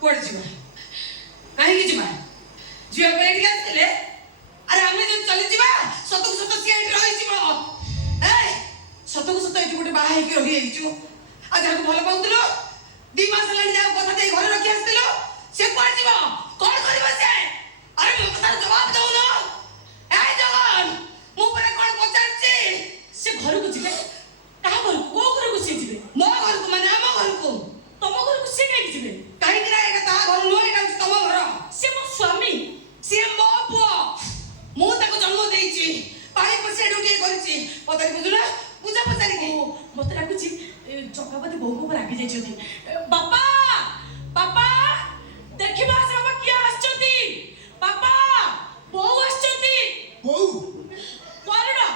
Code जीवा काहे की जीवा जीवा पे एडी आसले अरे हमें जो चली जीवा सतक सतक सी एडी रही जीवा ए सतक सतक एडी गोटे बाहा हेकी रही आइछु आ जाको भलो पाउतलो 2 मास लानी जाओ कथा दे घर रखी आसतिलो से कोड जीवा कोन करबा से अरे मो कथा जवाब दउ न ए जवान मु परे कोन पचारछि से घर को जिबे कहा घर को घर को से जिबे मो घर को माने हम घर को तम घर को से काई जिबे काई कि रे ता घर नो एटा तम घर से मो स्वामी से मो पुओ मु ताको जन्म देइछि पाई पसे डुटी करछि पतारी बुझुना पूजा पतारी के मते राखुछि चकापति बहु को रागी जाई छथि बापा बापा देखिबा से हम किया आछथि बापा बहु आछथि बहु कोरडा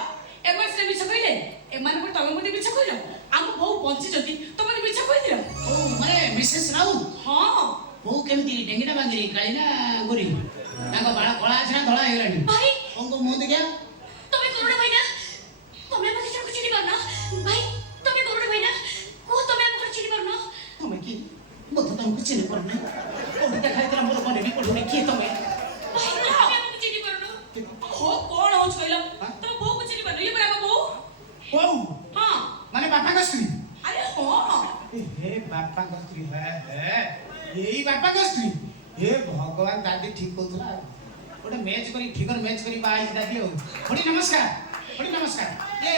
एबर से बिछ कइले एमान को तमे मते बिछ कइलो हम बहु पहुंची जति तमे बिछ कइ दिलो ओ माने मिसेस राउ हां बहु केमती डेंगिना बांगिरी कालिना गोरी ताको बाळा कळा আছে না ধଳା ହେଇଗଲାଣି भाई अंको मुंह देखिया तमे करोड़ भाई ना तमे मते जन कुछ नहीं करना भाई तमे करोड़ भाई ना को तमे हमको चिड़ी करना तमे की मते तुमको चिन्ह पड़ने ओडी देखाइतला मोर बने भी पड़ने की तमे भाई तमे हमको चिड़ी करना हो कोन हो छइलो तमे बहु को चिनी बनो ये बराबर बहु बहु हां माने बापा का स्त्री अरे हां हे बापा का स्त्री है यही बापा का स्त्री हे भगवान दादी ठीक होतला ओटा मैच करी फिगर मैच करी बाई दादी हो बड़ी नमस्कार ये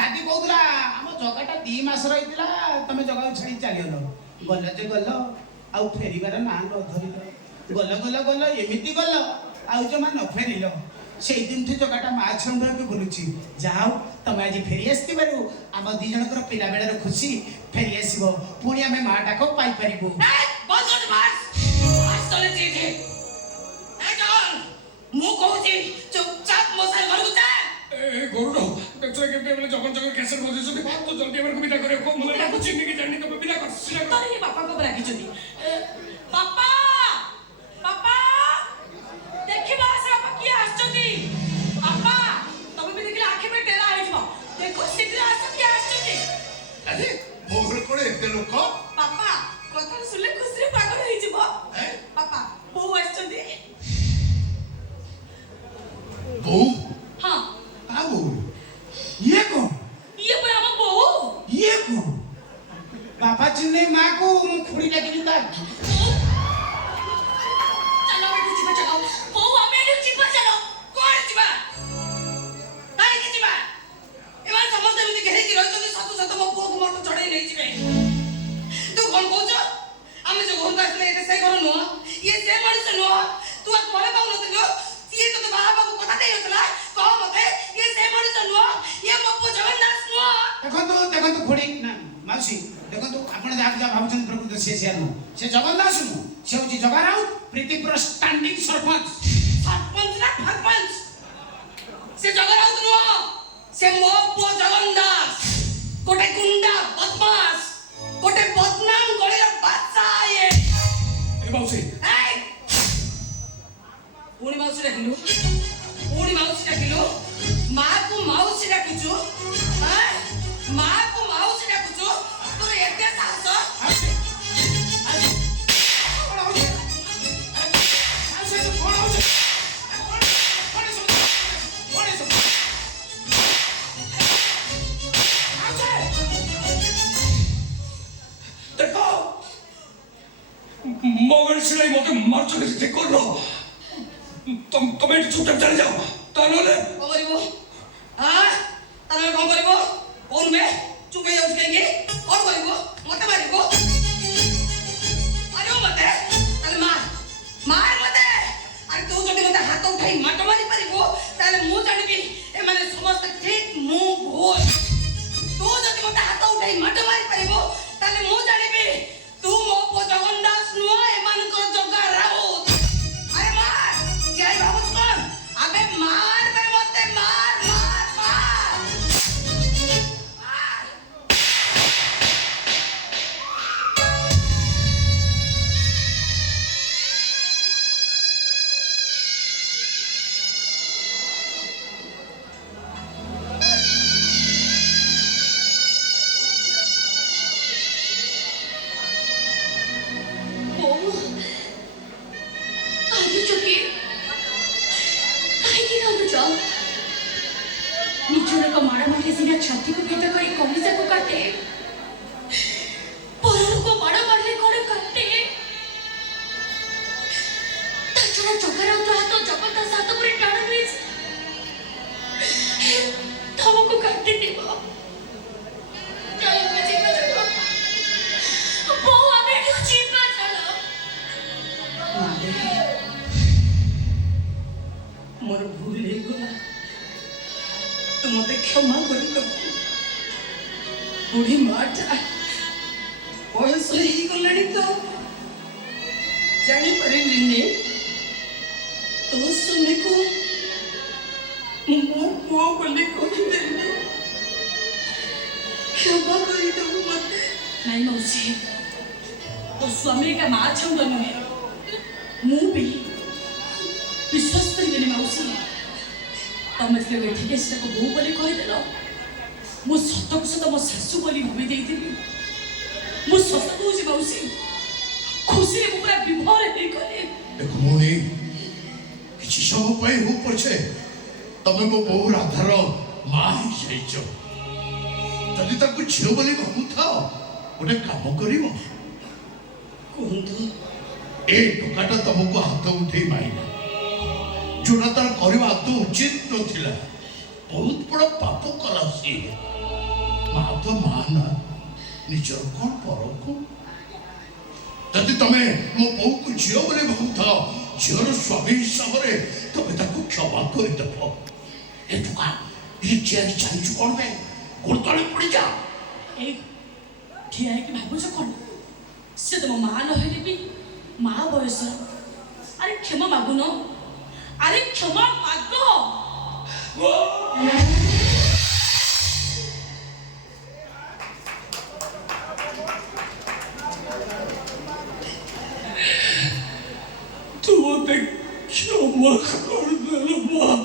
दादी कहतला हम जगाटा 2 मास रहितला तमे जगा छाडी चलियलो गल्ला जे गल्लो आउ फेरीबार ना न धरिलो गल्ला एमिति गल्लो आउ जे मान फेरिलो सेई दिन थी जगाटा मा छंड के बोलुची जाओ तमे आज फेरी आस्ती बारू हम दी जनकर पिला बेडर खुशी फेरी आसीबो पुणी हमें माटा को पाई परिबो बस कर मार चले जी ए जान मु कहूची चुपचाप मोसाई घर को जा ए गोरुडो देखो के बेले जगन कैसे बोल दिसो तो जल्दी हमर को विदा करे को मोर को चिन्ह के जानी तो विदा कर सिला तोरे ये बापा को राखी छथि पापा पापा देखिबा से आप की आछथि पापा तमे भी देखिला आंखें में टेरा होई जबो देखो शीघ्र आस की आछथि अरे मोहर कोड़े एते लोक पापा कथा सुनले खुशी पागल होई जबो पापा बहु आछथि बहू हां का बहू ये कौन ये पर हम बहु ये कौन बाबा चिन्ने मां को खुड़ी लगी ता चलो बेटी जीवा चलो बहु हमें एडु जीवा चलो कोन जीवा काहे की जीवा एमान समस्त एमि घेरे की रहत सतु सतु मो पुओ को मोर चढ़ाई नै जीवे तू कोन कहछ हमें जो घर आसले एते से घर नो ये से मनुष्य नो तू आज भले पाउ नथिलो ये तो बाबा को कथा दे होतला कह मते ये से मनुष्य नो ये मो पुओ जगन्नाथ नो देखो तो खुड़ी ना मासी देखो तो आपण जा जा भाबुचन प्रकृत से नो से जगन्नाथ नो से होची जगाराउ प्रीतिपुर स्टैंडिंग सरपंच सरपंच ना सरपंच से जगन्नाथ नो से मो पुओ जगन्नाथ कोटे गुंडा बदमाश कोटे बदनाम गळीर बादशाह ये ए बाउसी ए पूरी माउसी डाकिलो मां को माउसी डाकुचो हां मां को माउसी डाकुचो तोर एते साहस देखो मोगल सिलाई मते मारचो के चेक कर लो तुम चुपचाप चले जाओ तानोले को करिवो हां तानले को करिवो कोन में चुप हे जाउछ केंगे और करिवो मते मारिवो अरे मते ताले मार मते अरे तू जदी मते हाथ उठाई माट मारी परिवो ताले मु जानिबी ए माने समस्त ठीक मु भूल तू जदी मते हाथ उठाई माट मारी परिवो ताले मु जानिबी तू मो पो जगन्नाथ नो ए मान को जगा राउत अरे मार ये बाबू कौन अबे मार बे मते मार मार मार क्षमा कर बुढ़ी माटा बयस ही गलानी तो जानी पारिनी तो स्वामी को मो पुओ बोली कहिदेली क्षमा कर मत नहीं मौसी तो स्वामी का माँ छंद नुहे मु भी विश्वास करिबेनी मौसी तमे से बैठी के से को बो बोली कहि देलो मु सत को सत मो सासु बोली भाबी देइथिबी मु सत कहूची मौसी खुशी रे पूरा विभोर हे करे देखो मुनी किछि समय पई हो पछे तमे मो बहु राधार मां ही जाइछो जदि ताको झियो बोली भाबुथाओ गोटे काम करिवो कुंदु ए टोकाटा तुमको हाथ उठे माइला जोड़ा तार करवा तो उचित नथिला बहुत बड़ा पाप कला सी मां तो माना निजर कोन परको जदि तमे मो बहु को झियो बोली भाबुथाओ झियोर स्वामी हिसाब रे तमे ताको क्षमा करि देबो ए टोका ये चेरी चाइछु कोन बे कोन तले पड़ी जा ए ठिया है कि भाबुछ कोन से तो मां न हेले भी मां बयस अरे क्षमा मागुनो अरे क्षमा मागो तू मते क्षमा कर दे मां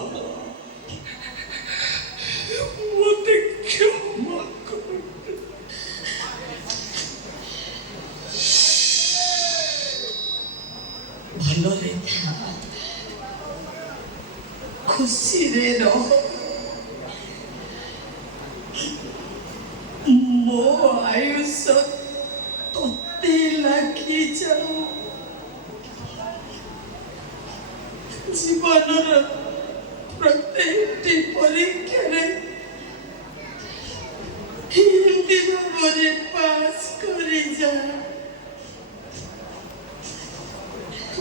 मते क्षमा कर भलो रे था खुशी रे रहो मो आयुष तोते लागी जाओ जीवन प्रत्येक परीक्षा रे हिंदी भावरे पास करी जा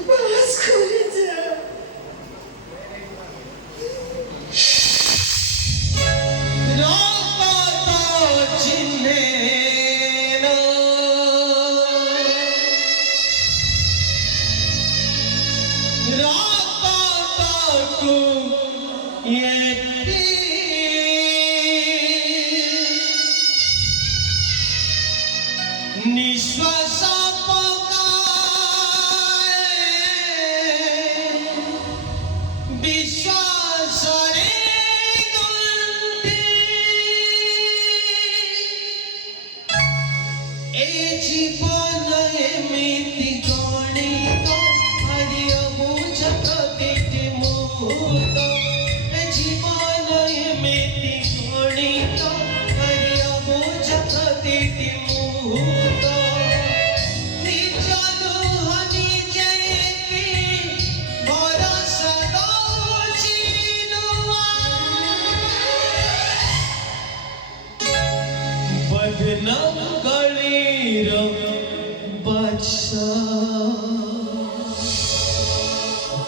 पास करी जा निश्वास विश्वास ए जीवन एमिति गणित हरिय बुझ प्रतिटी मुहूर्त ए जीवन एमिति गणित हरिय बुझ प्रतिटी मुहूर्त निज लुह निजे की भरोसा दउची नुआ बदनाम गलीर बादशाह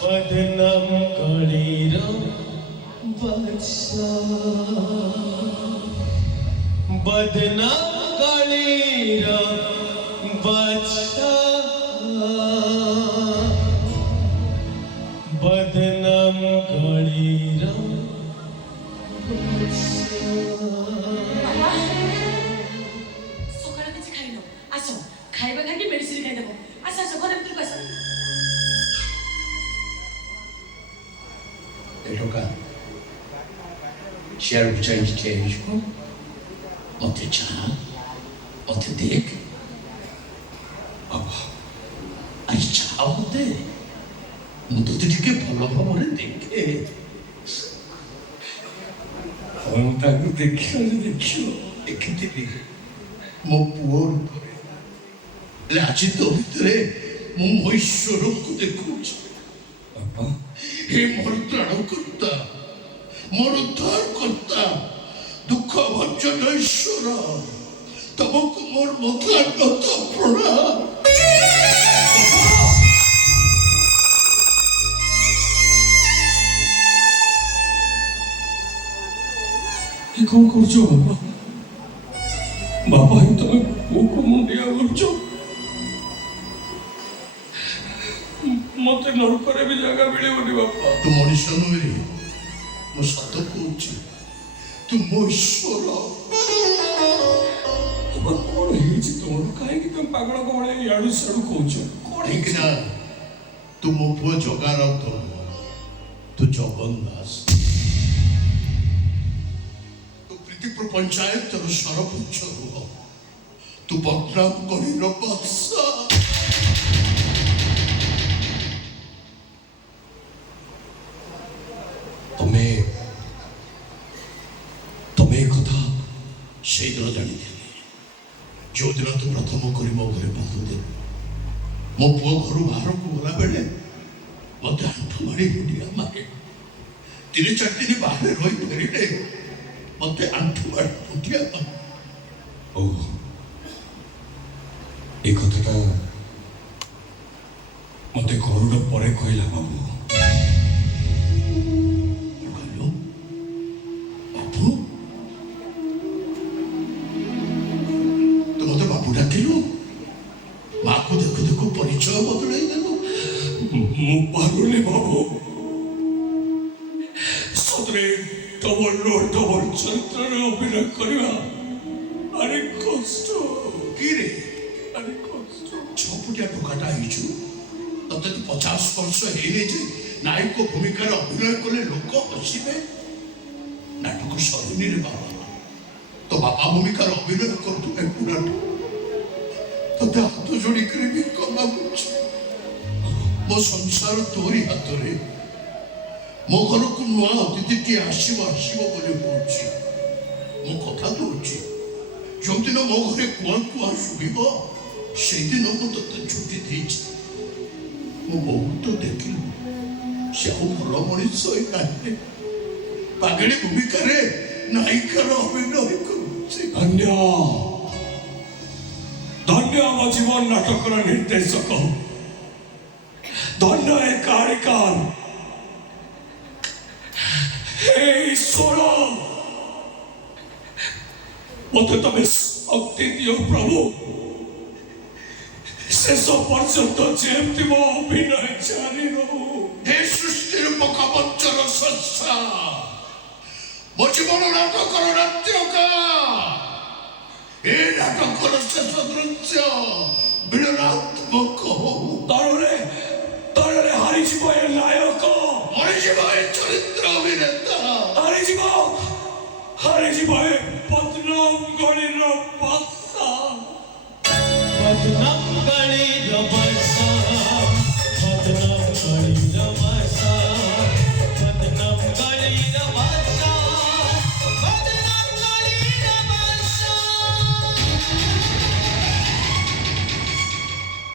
बदनाम गलीर बादशाह बदनाम गलीर बादशाह बदनाम गलीर बाबा सकाळ किछि खाइनो आसो खाइबा खाइके मेडिसिन खाइ देबो आसो आसो घर भितर आसो ए टोका शेयर चेंज चेंज मते चाह मते देख बाबा आज चाह मते मुझे तो ठीक है भला भाव देखे हम ताको देखियो देखिଥିଲି ମୋ ପୁଅ ରୂପରେ ହେଲେ ଆଜି ତୋ ଭିତରେ ମୁଁ ମୋ ଈଶ୍ୱରକୁ ଦେଖୁଛି बाबा हे ମୋର ତ୍ରାଣକର୍ତ୍ତା ମୋର ଉଦ୍ଧାରକର୍ତ୍ତା ଦୁଃଖ ଭଞ୍ଜନ ଈଶ୍ୱର ତମକୁ ମୋର ମଥାନତ ପ୍ରଣାମ କରୁଛ ବାପା? ବାପା ହିଁ ତମେ ପୁଅକୁ ମୁଣ୍ଡିଆ କରୁଛ। ମତେ ନରକରେ ବି ଜାଗା ମିଳିବନି ବାପା। ତୁ ମଣିଷ ନୁହେଁ, ମୁଁ ସତ କହୁଛି, ତୁ ମୋ ଈଶ୍ୱର। ବାପା କଣ ହେଇଛି ତମର? କାହିଁକି ତମେ ପାଗଳଙ୍କ ଭଳିଆ ଇଆଡୁ ସିଆଡୁ କହୁଛ? କଣ ହେଇଛି? ନା ତୁ ମୋ ପୁଅ ଜଗାରାଉତ, ତୁ ଜଗନ ଦାସ। ତୁ ପ୍ରୀତିପୁର ପଞ୍ଚାୟତର ସରପଞ୍ଚ ରୁହ, ତୁ ବଦନାମ ଗଣିର ବାଦଶାହ। ତମେ ଏ କଥା ସେଇଦିନ ଜାଣିଥିଲି, ଯୋଉଦିନ ତୁ ପ୍ରଥମ କରି ମୋ ଘରେ ପାଦ ଦେଲୁ। ମୋ ପୁଅ ଘରୁ ବାହାରକୁ ଗଲା ବେଳେ ମତେ ଆଣ୍ଠୁ ମାରି ମୁଣ୍ଡିଆ ମାରେ। 3-4 ଦିନ ବାହାରେ ରହି ଫେରିଲେ ମତେ ଆଣ୍ଠୁ ମାରି ମୁଣ୍ଡିଆ ମାରେ। ଓ ଏ କଥାଟା ମତେ ଗରୁଡ଼ ପରେ କହିଲା ବାବୁ। କହିଲୁ ବାବୁ, ତୁ ମତେ ବାବୁ ଡାକିଲୁ? ମାକୁ ଦେଖୁ ଦେଖୁ ପରିଚୟ ବଦଳେଇ ଦେଲୁ। ମୁଁ ପାରୁନି ବାବୁ। ସତରେ ଡବଲ ଚରିତ୍ରରେ ଅଭିନୟ କରିବା ଆରେ କଷ୍ଟ। କିରେ ଆରେ କଷ୍ଟ। 6 ଫୁଟିଆ ଟୋକାଟା ହେଇଛୁ, ତତେ ତୁ 50 ବର୍ଷ ହେଇନି ଯେ ନାୟକ ଭୂମିକାରେ ଅଭିନୟ କଲେ ଲୋକ ହସିବେ? ନାଟକ ସରୁନି ରେ ବାବା। ତୋ ବାପା ଭୂମିକାରେ ଅଭିନୟ କରୁଥିବା ପୁରାଟ ତତେ ହାତ ଯୋଡ଼ିକରି ବି କମାଉଛି। ମୋ ସଂସାର ତୋରି ହାତରେ। ମୋ ଘରକୁ ନୂଆ ଅତିଥିଟିଏ ଆସିବ ବୋଲି କହୁଛି। ମୁଁ କଥା ଦଉଛି, ଯୋଉଦିନ ମୋ ଘରେ କୁଆଁ ଶୁଭିବ ସେଇଦିନ ମୁଁ ତତେ ଛୁଟି ଦେଇଛି। ମୁଁ ବହୁତ ଦେଖିଲି, ସେ ଆଉ ଭଲ ମଣିଷ ନାହିଁ। ପାଗଳି ଭୂମିକାରେ ନାୟିକାର ଅଭିନୟ କରୁଛି। ଧନ୍ୟ ଆମ ଜୀବନ ନାଟକର ନିର୍ଦ୍ଦେଶକ, ଧନ୍ୟ ଏ କାହାଣୀକାର। हे ईश्वर, मते तमे शक्ति दियो प्रभु। शेष पर्यंत जेमती मो अभिनय जारी रहू। हे सृष्टिर मुखमंचर संस्था, मो जीवन नाटकर नाट्यकार। ए नाटकर शेष दृश्य मिलनात्मक हो। तरुणे हारिजीव ए नायक, मरिजीव ए चरित्र अभिनेता, हारिजीव ए बदनाम गणिर बादशाह। बदनाम